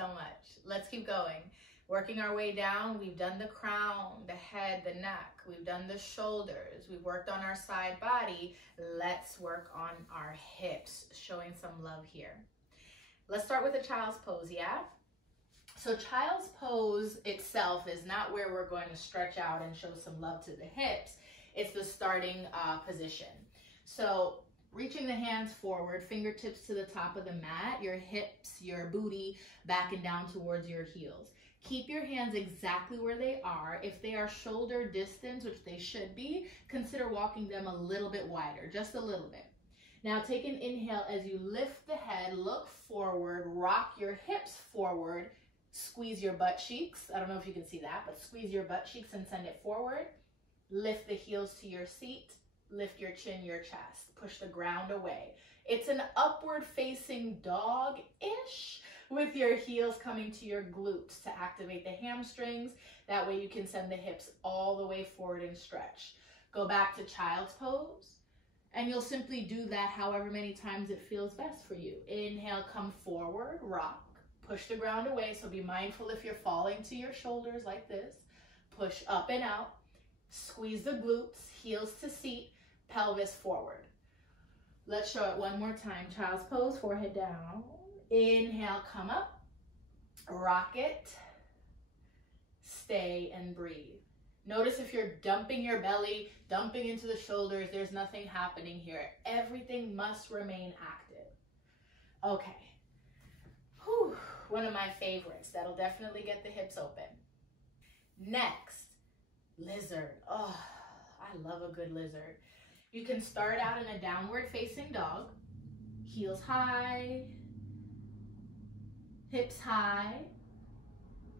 so much. Let's keep going. Working our way down, we've done the crown, the head, the neck. We've done the shoulders. We've worked on our side body. Let's work on our hips, showing some love here. Let's start with a child's pose, yeah? So child's pose itself is not where we're going to stretch out and show some love to the hips. It's the starting position. So reaching the hands forward, fingertips to the top of the mat, your hips, your booty back and down towards your heels. Keep your hands exactly where they are. If they are shoulder distance, which they should be, consider walking them a little bit wider, just a little bit. Now take an inhale as you lift the head, look forward, rock your hips forward, squeeze your butt cheeks. I don't know if you can see that, but squeeze your butt cheeks and send it forward. Lift the heels to your seat. Lift your chin, your chest. Push the ground away. It's an upward facing dog-ish with your heels coming to your glutes to activate the hamstrings. That way you can send the hips all the way forward and stretch. Go back to child's pose. And you'll simply do that however many times it feels best for you. Inhale, come forward, rock. Push the ground away, so be mindful if you're falling to your shoulders like this. Push up and out. Squeeze the glutes, heels to seat, pelvis forward. Let's show it one more time. Child's pose, forehead down. Inhale, come up. Rock it. Stay and breathe. Notice if you're dumping your belly, dumping into the shoulders, there's nothing happening here. Everything must remain active. Okay. Whew. One of my favorites. That'll definitely get the hips open. Next, lizard. Oh, I love a good lizard. You can start out in a downward facing dog. Heels high, hips high,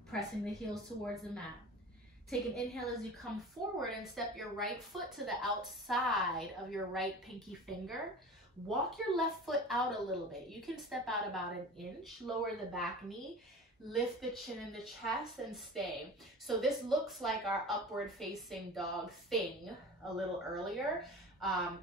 pressing the heels towards the mat. Take an inhale as you come forward and step your right foot to the outside of your right pinky finger. Walk your left foot out a little bit. You can step out about an inch, lower the back knee, lift the chin and the chest and stay. So this looks like our upward facing dog thing a little earlier,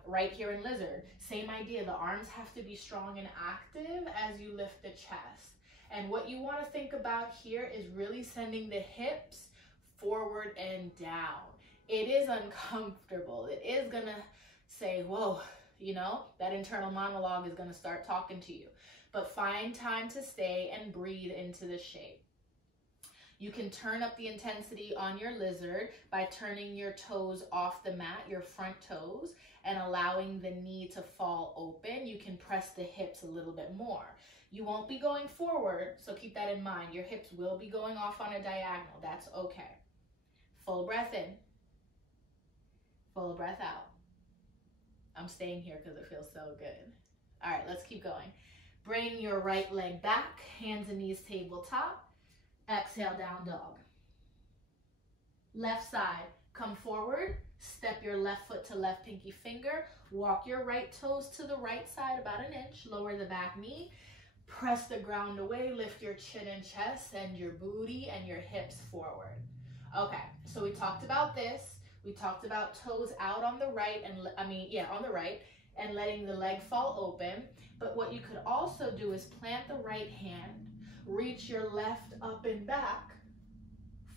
right here in lizard. Same idea, the arms have to be strong and active as you lift the chest. And what you want to think about here is really sending the hips forward and down. It is uncomfortable. It is gonna say, whoa, you know, that internal monologue is gonna start talking to you. But find time to stay and breathe into the shape. You can turn up the intensity on your lizard by turning your toes off the mat, your front toes, and allowing the knee to fall open. You can press the hips a little bit more. You won't be going forward, so keep that in mind. Your hips will be going off on a diagonal. That's okay. Full breath in. Full breath out. I'm staying here because it feels so good. All right, let's keep going. Bring your right leg back, hands and knees tabletop. Exhale, down dog. Left side, come forward. Step your left foot to left pinky finger. Walk your right toes to the right side about an inch. Lower the back knee. Press the ground away. Lift your chin and chest. Send your booty and your hips forward. Okay, so we talked about this. We talked about toes out on the right and on the right and letting the leg fall open. But what you could also do is plant the right hand, reach your left up and back,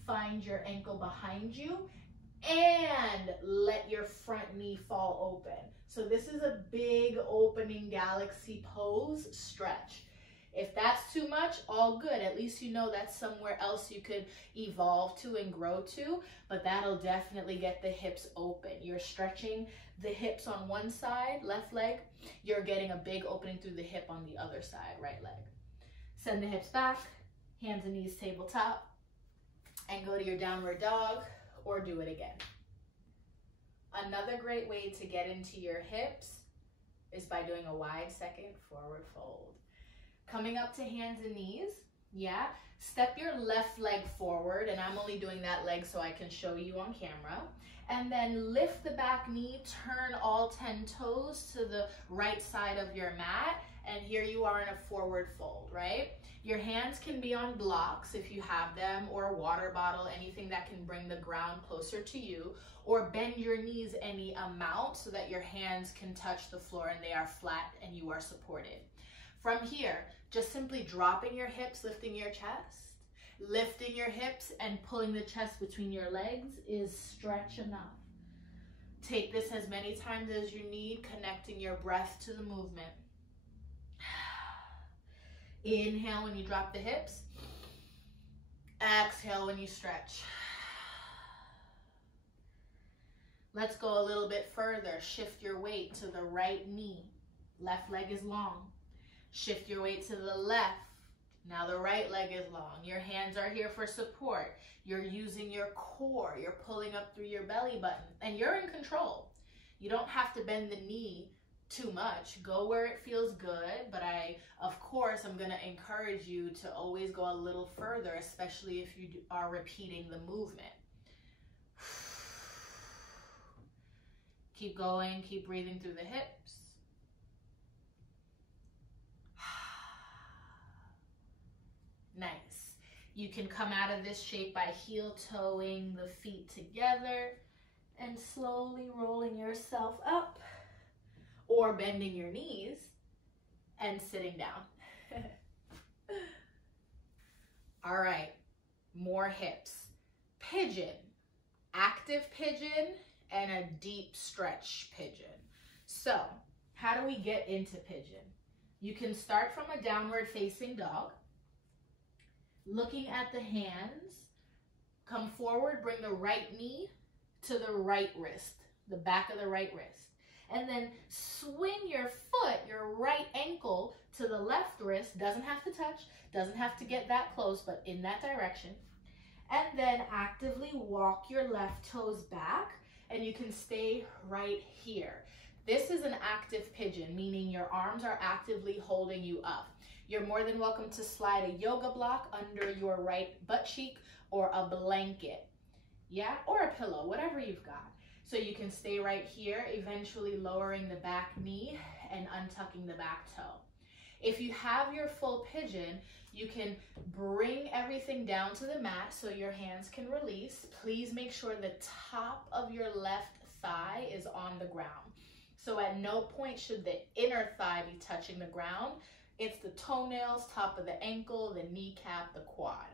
find your ankle behind you, and let your front knee fall open. So this is a big opening galaxy pose stretch. If that's too much, all good. At least you know that's somewhere else you could evolve to and grow to, but that'll definitely get the hips open. You're stretching the hips on one side, left leg. You're getting a big opening through the hip on the other side, right leg. Send the hips back, hands and knees tabletop, and go to your downward dog or do it again. Another great way to get into your hips is by doing a wide second forward fold. Coming up to hands and knees, yeah. Step your left leg forward, and I'm only doing that leg so I can show you on camera. And then lift the back knee, turn all 10 toes to the right side of your mat, and here you are in a forward fold, right? Your hands can be on blocks if you have them, or a water bottle, anything that can bring the ground closer to you, or bend your knees any amount so that your hands can touch the floor and they are flat and you are supported. From here, just simply dropping your hips, lifting your chest, lifting your hips and pulling the chest between your legs is stretch enough. Take this as many times as you need, connecting your breath to the movement. Inhale when you drop the hips. Exhale when you stretch. Let's go a little bit further. Shift your weight to the right knee. Left leg is long. Shift your weight to the left. Now the right leg is long. Your hands are here for support. You're using your core. You're pulling up through your belly button. And you're in control. You don't have to bend the knee too much. Go where it feels good. But of course, I'm going to encourage you to always go a little further, especially if you are repeating the movement. Keep going. Keep breathing through the hips. Nice. You can come out of this shape by heel toeing the feet together and slowly rolling yourself up, or bending your knees and sitting down. All right, more hips. Pigeon, active pigeon, and a deep stretch pigeon. So, how do we get into pigeon? You can start from a downward facing dog. Looking at the hands, come forward, bring the right knee to the right wrist, the back of the right wrist. And then swing your foot, your right ankle to the left wrist. Doesn't have to touch, doesn't have to get that close, but in that direction. And then actively walk your left toes back, and you can stay right here. This is an active pigeon, meaning your arms are actively holding you up. You're more than welcome to slide a yoga block under your right butt cheek or a blanket, yeah, or a pillow, whatever you've got. So you can stay right here, eventually lowering the back knee and untucking the back toe. If you have your full pigeon, you can bring everything down to the mat so your hands can release. Please make sure the top of your left thigh is on the ground. So at no point should the inner thigh be touching the ground. It's the toenails, top of the ankle, the kneecap, the quad.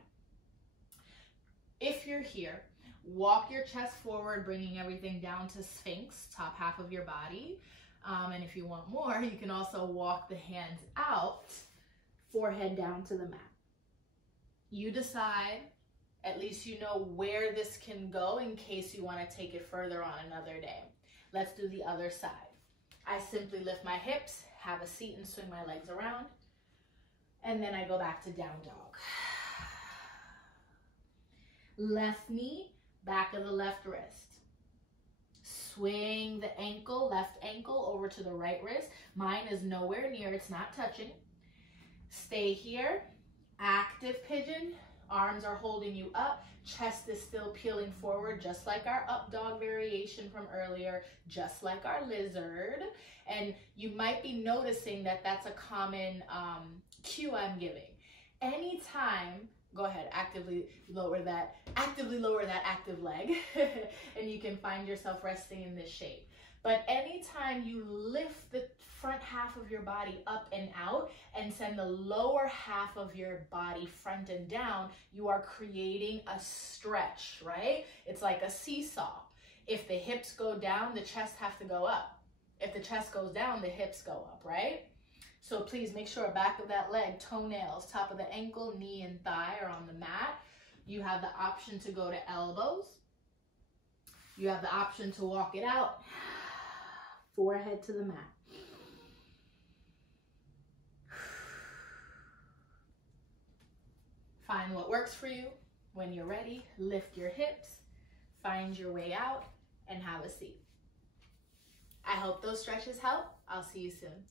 If you're here, walk your chest forward, bringing everything down to Sphinx, top half of your body. And if you want more, you can also walk the hands out, forehead down to the mat. You decide, at least you know where this can go in case you want to take it further on another day. Let's do the other side. I simply lift my hips, have a seat and swing my legs around. And then I go back to down dog. Left knee, back of the left wrist. Swing the ankle, left ankle over to the right wrist. Mine is nowhere near, it's not touching. Stay here, active pigeon. Arms are holding you up. Chest is still peeling forward, just like our up dog variation from earlier, just like our lizard. And you might be noticing that that's a common cue I'm giving. Anytime, go ahead, actively lower that active leg, and you can find yourself resting in this shape. But anytime you lift the front half of your body up and out and send the lower half of your body front and down, you are creating a stretch, right? It's like a seesaw. If the hips go down, the chest has to go up. If the chest goes down, the hips go up, right? So please make sure back of that leg, toenails, top of the ankle, knee and thigh are on the mat. You have the option to go to elbows. You have the option to walk it out. Forehead to the mat. Find what works for you. When you're ready, lift your hips, find your way out, and have a seat. I hope those stretches help. I'll see you soon.